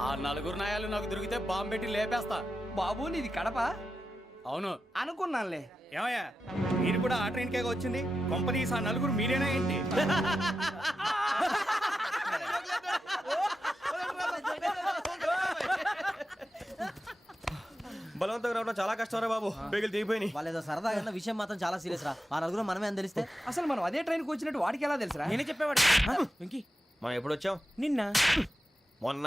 ఆ నలుగురు నాయాలు నాకు దొరికితే బాంబు పెట్టి లేపేస్తా. బాబు నీది కడప? అవును. అనుకున్నానులే. ఏమయ్యా మీరు కూడా ఆ ట్రైన్ కేగా వచ్చింది? కొంపదీస్ ఆ నలుగురు మీరేనా ఏంటి? బలవంతంగా రావడం చాలా కష్టం రా బాబు. పేగులు దిగిపోయినాయి వాళ్ళు ఏదో సరదాగా అన్న విషయం మాత్రం చాలా సీరియస్ రా. ఆ నలుగురు మనమే అని తెలిస్తే? అసలు మనం అదే ట్రైన్కి వచ్చినట్టు వాడికి ఎలా తెలుసురా? నేనే చెప్పేవాడు వెంకీ మనం ఎప్పుడు వచ్చాం నిన్న. మొన్న.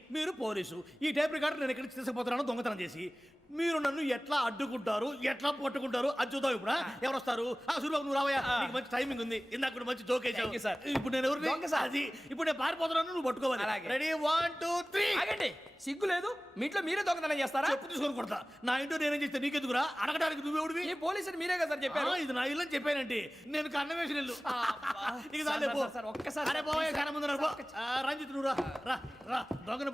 మీరు పోలీసు. ఈ టైప్ రికార్డు నేను ఎక్కడికి తీసుకుపోతున్నాను దొంగతనం చేసి మీరు నన్ను ఎట్లా అడ్డుకుంటారు ఎట్లా పట్టుకుంటారు అది చూద్దాం ఇప్పుడు? ఎవరు వస్తారు? ఆ సూర్యబాబు నువ్వు రావయ్యా. నీకు మంచి టైమింగ్ ఉంది. ఇందాక కూడా మంచి జోక్ you, sir. ఇప్పుడు నేను ఎవరు. అది. ఇప్పుడు నేను పారిపోతున్నాను నువ్వు పట్టుకోవాలి. రెడీ వన్ టూ త్రీ ఆగండి. సిగ్గు లేదు. మీ ఇంట్లో మీరే దొంగతనం చేస్తారా? చెప్పు తీసుకొని కొడతా. నా ఇంటో నేనేం చేస్తే నీకెందుకురా? అడగడానికి నువ్వెవడివి ఈ పోలీసులు మీరే కదా సార్ చెప్పారు. ఇది నా ఇల్లు అని చెప్పానండి. నేను కన్న వేసిన ఇల్లు. ఇక సార్. సార్, సార్, ఒక్కసారి అరే సార్, బాబాయ్ కన్న ముందు రంజిత్ నువ్వు రా. రా రా. దొంగను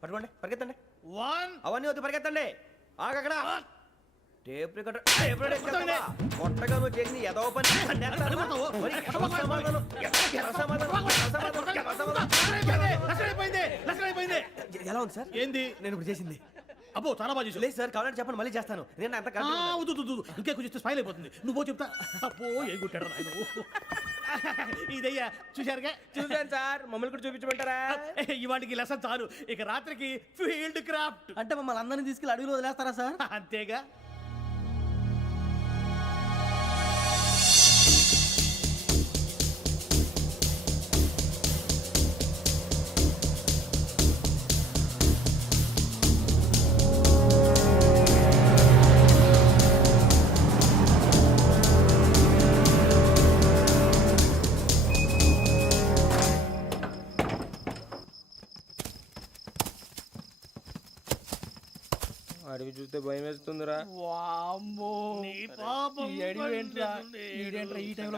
పట్టుకోండి పరిగెత్తండి. వన్ అవన్నీ వద్దు పరిగెత్తండి. ఆగక్కడ టేప్ రికార్డర్ టేప్ రికార్డర్? కొట్టగా నువ్వు చేసిన ఎదవ పని. ఎలా ఉంది సార్? ఏంది? నేను ఇప్పుడు చేసింది. అబ్బో చాలా బాగా చేసావు లేదు సార్ కావాలంటే చెప్పండి మళ్ళీ చేస్తాను. నేను అంత కాదు. ఇంకే కొంచెం స్మైల్ అయిపోతుంది. నువ్వు చెప్తా. అబ్బో ఏ నాయన. ఇదయ్యా చూశారుగా? చూసాను సార్. మమ్మల్ని కూడా చూపించమంటారా? ఇవాటికి లెసన్ చాలు. ఇక రాత్రికి ఫీల్డ్ క్రాఫ్ట్. అంటే మమ్మల్ని అందరినీ తీసుకెళ్ళి అడుగులు వదిలేస్తారా సార్? అంతేగా?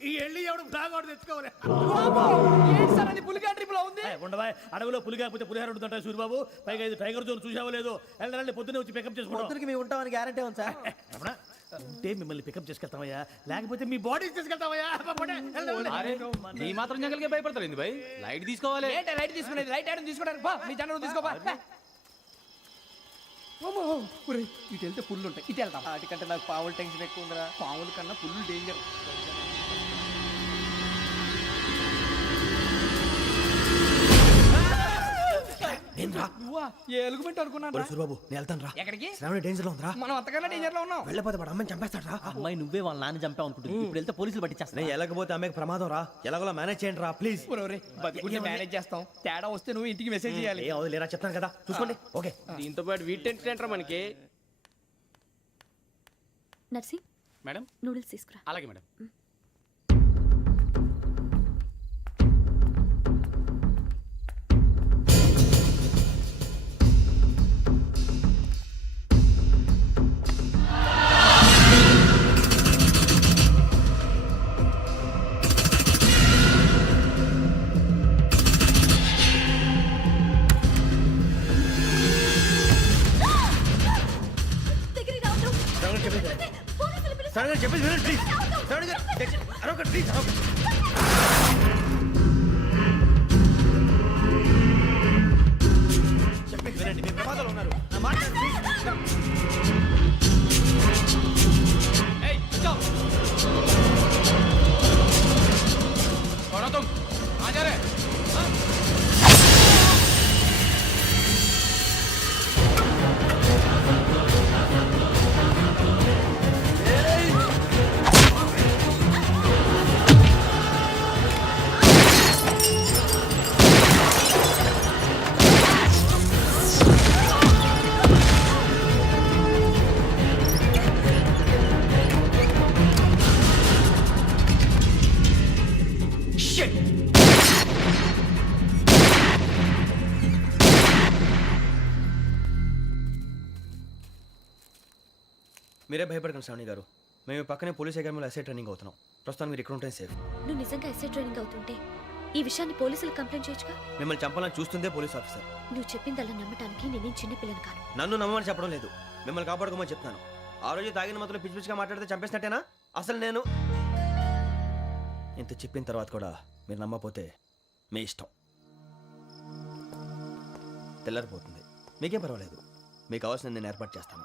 ఈ వెళ్ళి ఎవడు ఫ్లాగ్ ఒకటి తెచ్చుకోవాలి సార్ అది పులిగా ట్రిప్లో ఉంది ఉండవా? అడవిలో పులి కాకపోతే పులిహార ఉంటుంటాయి సూరిబాబు. పైగా ఇది టైగర్ జోన్ చూసావో లేదో? వెళ్ళండి పొద్దున్నే వచ్చి పికప్ చేసుకుంటాం పొద్దునకి మేము ఉంటామని గ్యారంటీ ఉంది సార్. రమణ, ఉంటే మిమ్మల్ని పికప్ చేసుకెళ్తామయ్యా. లేకపోతే మీ బాడీ తీసుకెళ్తామయ్యా. వెళ్ళండి. ఈ మాత్రం జంగల్కే భయపడతారు ఏంది భయ్ లైట్ తీసుకోవాలి. ఏంటి లైట్ తీసుకునేది? లైట్ ఐటమ్ తీసుకోవడానికి బా మీ జనం తీసుకోపా. ఇటు వెళ్తే పుల్లు ఉంటాయి ఇటు వెళ్తాం వాటికంటే నాకు పావులు టెన్షన్ ఎక్కువ ఉందిరా. పాముల కన్నా పుల్లు డేంజర్ నేను రా నువ్వా ఏ ఎలుగుబెట్టి అనుకున్నాను నేను వెళ్తాను రా. ఎక్కడికి? శ్రావణ డేంజర్లో ఉందిరా. మనం అంతకన్నా డేంజర్లో ఉన్నాం. వెళ్ళపోతే వాడు అమ్మని చంపేస్తాడు రా అమ్మాయి నువ్వే వాళ్ళ నాన్న చంపావు అనుకుంటుంది. ఇప్పుడు వెళ్తే పోలీసులు పట్టించేస్తా నేను వెళ్ళకపోతే ప్రమాదం రా. ఎలాగోలా మేనేజ్ చేయండి రా ప్లీజ్ ఒరే బతుకుంటే మేనేజ్ చేస్తాం. తేడా వస్తే నువ్వు ఇంటికి మెసేజ్ చేయాలి. ఏ అవుదు లేరా చెప్తాను కదా. చూసుకోండి. ఓకే. దీంతో పాటు వీటి టెంట్ ఏంట్రా మనకి? నర్సి మేడం? నూడిల్స్ తీసుకురా. అలాగే మేడం. మీరే భయపడకండి శ్రావణి గారు. మేము ఈ పక్కనే పోలీస్ అకాడమీలో ఎస్ఐ ట్రైనింగ్ అవుతున్నాం. ప్రస్తుతం మీరు ఇక్కడ ఉంటే సేఫ్ నువ్వు నిజంగా ఎస్ఐ ట్రైనింగ్ అవుతుంటే ఈ విషయాన్ని పోలీసులకు కంప్లైంట్ చేయొచ్చుగా? మిమ్మల్ని చంపాలని చూస్తుందే పోలీస్ ఆఫీసర్. నువ్వు చెప్పిందల్లా నమ్మటానికి నేనేం చిన్నపిల్లని కాను నన్ను నమ్మమని చెప్పడం లేదు. మిమ్మల్ని కాపాడుకోమని చెప్తాను ఆ రోజు తాగిన మాత్రం పిచ్చి పిచ్చిగా మాట్లాడితే చంపేసినట్టేనా? అసలు నేను ఇంత చెప్పిన తర్వాత కూడా మీరు నమ్మపోతే మీ ఇష్టం. తెల్లరిపోతుంది. మీకేం పర్వాలేదు. మీకు కావాల్సిన నేను ఏర్పాటు చేస్తాను.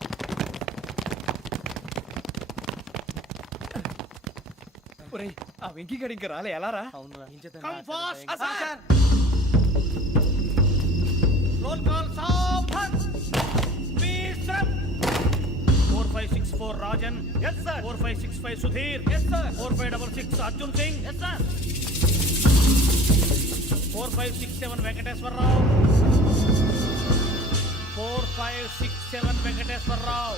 ఒరేయ్ ఆ వెంకీ గడి ఇంకా రాలే ఎలా రా? Come fast sir roll call సావధాన్ six four Rajan five six five Sudheer five double six Arjun Singh five six seven Venkateswararao four five six seven Venkateswararao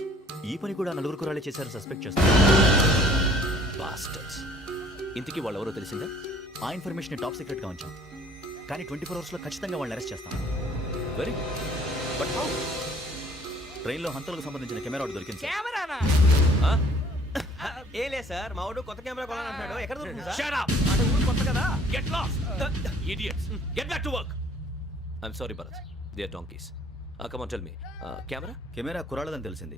ఈ పని కూడా నలుగురు కురాలే చేశారు సస్పెక్ట్ చేస్తారు బాస్టర్స్ ఇంతకీ వాళ్ళెవరో తెలిసిందా ఆ ఇన్ఫర్మేషన్ టాప్ సీక్రెట్గా ఉంచాం కానీ ట్వంటీ ఫోర్ అవర్స్లో ఖచ్చితంగా వాళ్ళని అరెస్ట్ చేస్తాం వెరీ బట్ హౌ ట్రైన్లో హంతలకు సంబంధించిన కెమెరా ఒకటి దొరికింది సార్. కెమెరానా ఏ లే సార్ మా వాడు కొత్త కెమెరా కొనాలంటున్నాడు ఎక్కడ దొరుకుతుంది సార్ Shut up! అంటే ఊరు కొత్త కదా Get lost! Idiots! Get back to work! Bharat. They are donkeys. Uh, come on, tell me. Uh, camera? Camera కురాలదని తెలిసింది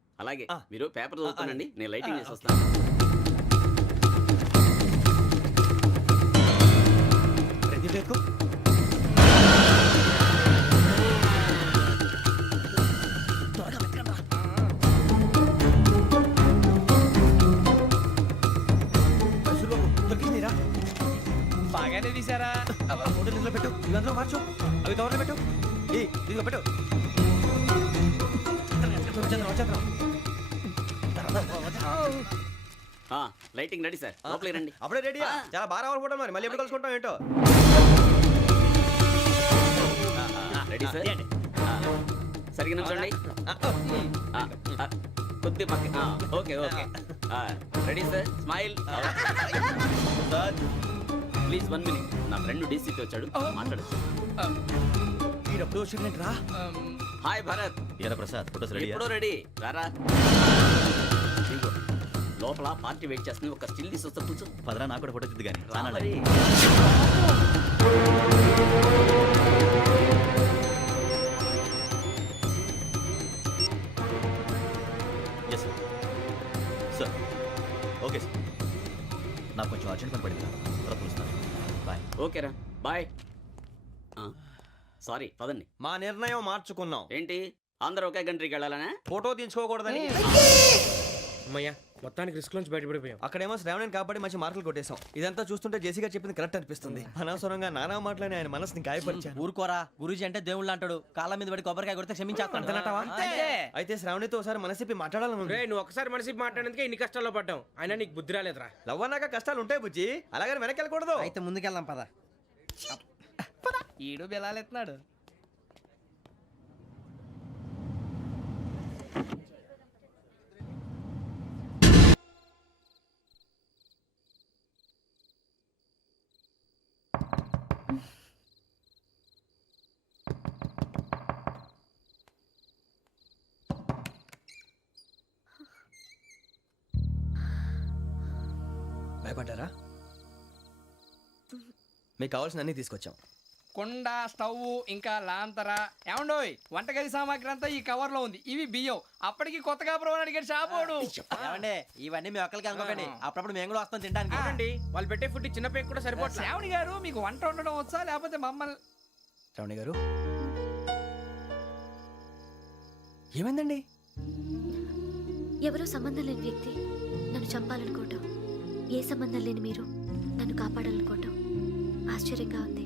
అలాగే. మీరు పేపర్ చదువుతానండి. నేను లైటింగ్ చేసి. వస్తాను ప్రదీప్ ఎక్కువ దొరికిందిరా బాగానే తీసారా ఫోటోలు ఇందులో పెట్టు ఇవి అందులో మార్చు అవి కవర్లో పెట్టు ఏ ఇదిగో పెట్టు వచ్చేద్దాం, వచ్చేద్దాం. ఆ, లైటింగ్ రెడీ సార్. లోపలికి రండి. అప్పుడే రెడీ. చాలా బాగా రావాలి ఫోటో మరి. మళ్ళీ ఎప్పుడు కలుసుకుంటాం ఏంటో? Ready sir? ఆ, ఆ, కొద్ది పక్క ఆ, okay okay. Ready sir? Smile. Please one minute. నా ఫ్రెండ్ డీసీపీ వచ్చాడు. మాట్లాడచ్చు ఈడప్పుడు వచ్చిందంటరా హాయ్ భరత్. ఏరా ప్రసాద్ ఫోటోస్ రెడీ ఎప్పుడో రెడీ. రారా. ఇదిగో, లోపల పార్టీ వెయిట్ చేస్తుంది. ఒక స్టిల్ తీసి వస్తే కూర్చో. పదరా నాకు కూడా ఫోటో తిద్దు కానీ రా మరి. Yes sir sir okay sir నాకు కొంచెం అర్జెంట్ పని పడింది తర్వాత బాయ్ ఓకేరా బాయ్ సారీ పదండి. మా నిర్ణయం మార్చుకున్నాం. ఏంటి? అందరూ ఒకే కంట్రీకి వెళ్ళాలనే? ఫోటో తీసుకోకూడదని అమ్మయ్యా మొత్తానికి రిస్క్ నుంచి బయటపడిపోయాం. అక్కడేమో శ్రావణిని కాబట్టి మంచి మార్కులు కొట్టేశాం. ఇదంతా చూస్తుంటే జేసీగా చెప్పింది కరెక్ట్ అనిపిస్తుంది. అనవసరంగా నానా మాటలని ఆయన మనసుని గాయపరిచాను. ఊరుకోరా గురూజీ అంటే దేవుళ్ళు అంటాడు. కాళ్ళ మీద పడి కొబ్బరికాయ కొడితే క్షమించేస్తాడు. అంతేనంటావా? అయితే శ్రావణితో ఒకసారి మనసిప్పి మాట్లాడాలను నువ్వు ఒకసారి మనసి మాట్లాడేందుకే ఇన్ని కష్టాల్లో పడ్డాం అయినా నీకు బుద్ధి రాలేదురా. లవ్ అన్నాక కష్టాలు ఉంటాయి బుజ్జి. అలాగని వెనక్కి వెళ్ళకూడదు. అయితే ముందుకెళ్దాం పద. ఈడు బిలాలెత్తున్నాడు భయపడ్డారా? మీకు కావాల్సిన అన్నీ తీసుకొచ్చాం. కుండ స్టవ్ ఇంకా లాంతర. ఏమండోయ్ వంటగది సామాగ్రి అంతా ఈ కవర్లో ఉంది. ఇవి బియ్యం. అప్పటికి కొత్తగా బ్రౌన్ అడిగాడు షాపోడు ఏమండే ఇవన్నీ మీ ఒక్కరికి అనుకోకండి. అప్పుడప్పుడు మేము కూడా వస్తాం తినడానికి. చూడండి వాళ్ళు పెట్టే ఫుడ్ చిన్న పేక్ కూడా సరిపోతుంది శ్రావణి గారు మీకు వంట వండడం వచ్చా? లేకపోతే మమ్మల్ని శ్రావణి గారు? ఏమైందండి? ఎవరో సంబంధం లేని వ్యక్తి నన్ను చంపాలనుకోవటం. ఏ సంబంధం లేని మీరు నన్ను కాపాడాలనుకోవటం. ఆశ్చర్యంగా ఉంది.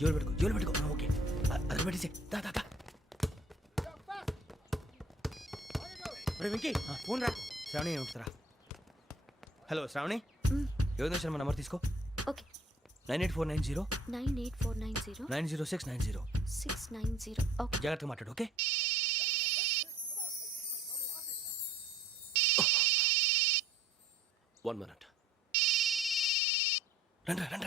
జోలు పెట్టుకో జోలు పెట్టుకో. ఓకే. అది పెట్టేసి దా దా రే వెంకీ. ఫోన్ రా. శ్రావణి ఏమిటిరా హలో శ్రావణి? యోగేంద్ర శర్మ నంబర్ తీసుకో? Okay. Nine eight four nine zero? Nine eight four nine zero? Nine zero six nine zero. Six nine zero. Okay. జాగ్రత్తగా మాట్లాడు ఓకే? One minute. రండి రండి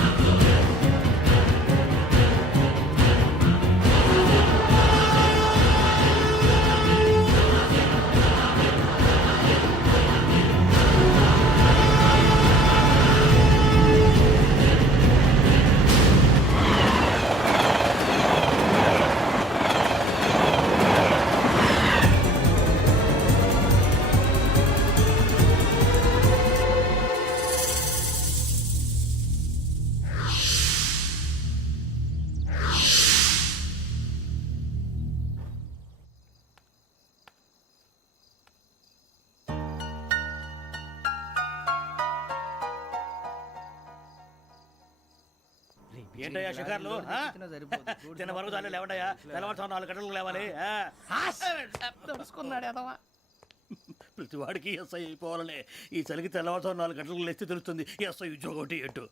ఏంటయ్యా షికార్లు? ఆ? తిన్న వరకు చాలు లేవండయ్యా తెల్లవారుతో నాలుగు గంటలకు లేవాలి. ఆ? తెలుసుకున్నాడు ఎదవా. ప్రతి వాడికి ఎస్ఐ అయిపోవాలనే ఈ చలికి తెల్లవారుతో నాలుగు గంటలకు లేస్తే తెలుస్తుంది. ఎస్ఐ ఉద్యోగం ఒకటి ఎట్టు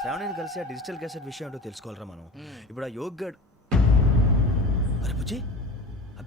శ్రావణిని కలిసి ఆ డిజిటల్ క్యాసెట్ విషయం ఏంటో తెలుసుకోవాలరా మనం. ఇప్పుడు ఆ యోగ్ గడ్ అరే బుజ్జి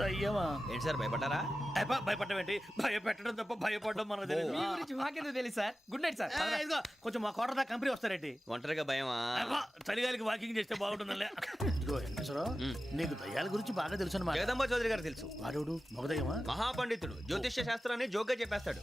ఏంటి సార్ భయపడ్డారా? భయపడడం ఏంటి? భయపెట్టడం తప్ప భయపడడం మనకు తెలియదు మీ గురించి మాకెందుకు తెలుసు సార్? Good night sir. ఇదిగో కొంచెం మా కోట దాకా కంపెనీ వస్తారేంటి? ఒంటరిగా భయమా? అబ్బా, చలిగాలికి వాకింగ్ చేస్తే బాగుంటుందిలే ఇదిగో వెంకటేశ్వరరావు నీకు దయ్యాల గురించి బాగా తెలుసు అనమాట జగదంబ చౌదరి గారు తెలుసు. వాడోడు మగదయ్యమా? మహాపండితుడు జ్యోతిష్య శాస్త్రాన్ని జోగ్గా చెప్పేస్తాడు.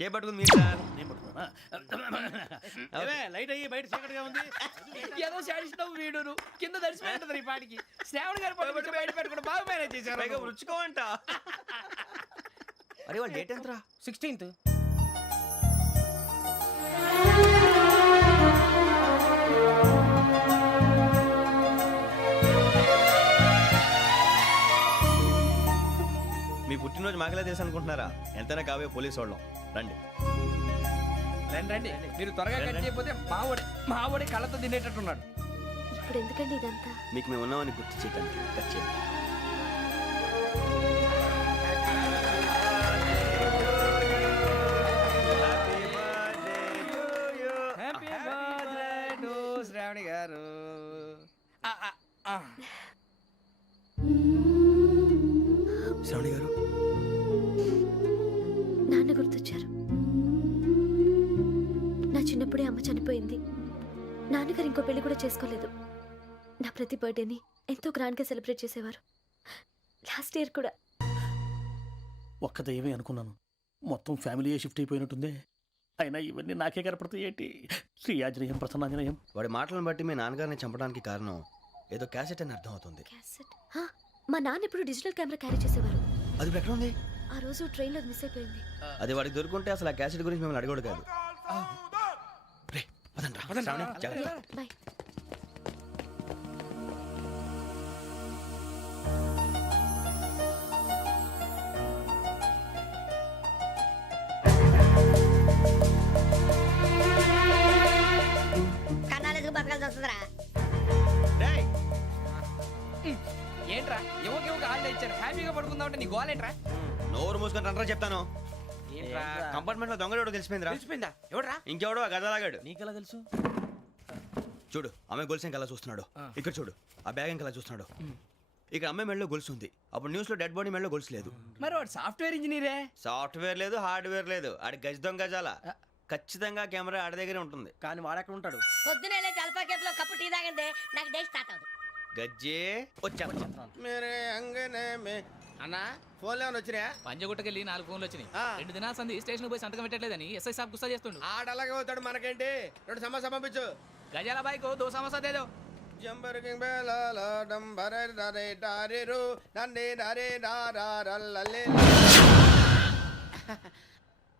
చేపట్టుకుంది మీరు సార్. నేను పట్టుకున్నా లైట్ అయ్యి బయట చీకటిగా ఉంది. ఏదో శాడిస్తావు వీడును. కింద దర్శనం ఈ పాటికి. శ్రావణ్ గారు బయట పెట్టుకుంటే బాగా మేనేజ్ పైగా చేశారు రుచుకోవంట అరే వాళ్ళు డేట్ ఎంతరా? సిక్స్టీన్త్ పుట్టినరోజు మాకలే తెలుసు అనుకుంటున్నారా? ఎంతైనా కావే పోలీసు వాళ్ళం. రండి. రండి రండి. మీరు త్వరగా కట్ చేయకపోతే మావోడి మావోడి కళ్ళతో తినేటట్టున్నాడు. ఇప్పుడు ఎందుకండి ఇదంతా? మీకు మేము ఉన్నామని గుర్తు చేయడానికి కట్ చేయండి. హ్యాపీ బర్త్డే టు శ్రావణి గారు. ఆ, ఆ, ఆ. నాన్నగారు ఇంకో పెళ్ళి కూడా చేసుకోలేదు. నా ప్రతి బర్త్డేని ఎంతో గ్రాండ్గా సెలబ్రేట్ చేసేవారు. లాస్ట్ ఇయర్ కూడా. ఒక్క దయ్యమే అనుకున్నాను. మొత్తం ఫ్యామిలీ షిఫ్ట్ అయిపోయినట్టుంది. అయినా ఇవన్నీ నాకే కనపడతాయి ఏంటి? శ్రీ ఆంజనేయం ప్రసన్నాంజనేయం. వాడి మాటలను బట్టి మీ నాన్నగారిని చంపడానికి కారణం ఏదో క్యాసెట్ అని అర్థం అవుతుంది క్యాసెట్? హా, మా నాన్న ఎప్పుడు డిజిటల్ కెమెరా క్యారీ చేసేవారు. అది ఇప్పుడు ఎక్కడ ఉంది ఆ రోజు ట్రైన్లో మిస్ అయిపోయింది. అది వాడికి దొరుకుంటే అసలు ఆ క్యాసెట్ గురించి మిమ్మల్ని అడగడు కాదు రే పదండ్రా. శ్రావణి, జాగ్రత్త. బాయ్. కన్నాలకు బతకాల్సి వస్తుందిరా? రేయ్, ఏంట్రా? యువకి యువక హాలిడే ఇచ్చారు? హ్యాపీగా పడుకుందామంటే నీ గోలేంట్రా? నోరు మూసుకొని రండ్రా చెప్తాను. కంపార్ట్మెంట్లో దొంగడు తెలిసిపోయిందిరా తెలిసిపోయిందా ఎవడ్రా? ఇంకెవడో గదలాగాడు. నీకెలా తెలుసు? చూడు ఆమె గొలుసు ఇంకలా చూస్తున్నాడు. ఇక్కడ చూడు ఆ బ్యాగ్ ఇంకలా చూస్తున్నాడు. ఇక్కడ అమ్మాయి మెడలో గొలుసు ఉంది. అప్పుడు న్యూస్లో డెడ్ బాడీ మెడలో గొలుసు లేదు. మరి వాడు సాఫ్ట్వేర్ ఇంజనీరే? సాఫ్ట్వేర్ లేదు హార్డ్వేర్ లేదు. ఆడి గజ దొంగ గజాల ఖచ్చితంగా కెమెరా ఆడి దగ్గరే ఉంటుంది. కానీ వాడెక్కడ ఉంటాడు? పొద్దునే లేచి అల్ఫా కేఫ్లో కప్పు టీ తాగంటే నాకు డే స్టార్ట్ అవుతుంది గజ్జే వచ్చా మేరే అంగనే మే అన్నా? ఫోన్లో వచ్చినా పంజగుట్టకెళ్ళి నాలుగు ఫోన్లు వచ్చినాయి. రెండు దినాల సంది స్టేషన్ పోయి సంతకం పెట్టలేదని ఎస్ఐ సాబ్ గుస్తా చేస్తుండు. ఆడలాగే పోతాడు మనకేంటి? రెండు సమస్య పంపించు. గజాల బైక్ దో సమస్య దేదో జంబరకింగ్ బేలాల డంబర నరే డారెరు నన్నే నరే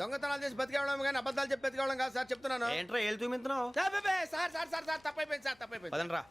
దొంగతనాలు చేసి బతికేవడం కానీ అబద్ధాలు చెప్పి బతికేవడం కాదు సార్ చెప్తున్నాను. ఏంట్రా ఏళ్ళు సార్, సార్ సార్ సార్ తప్పైపోయింది సార్ తప్పైపోయింది. పదండ్రా.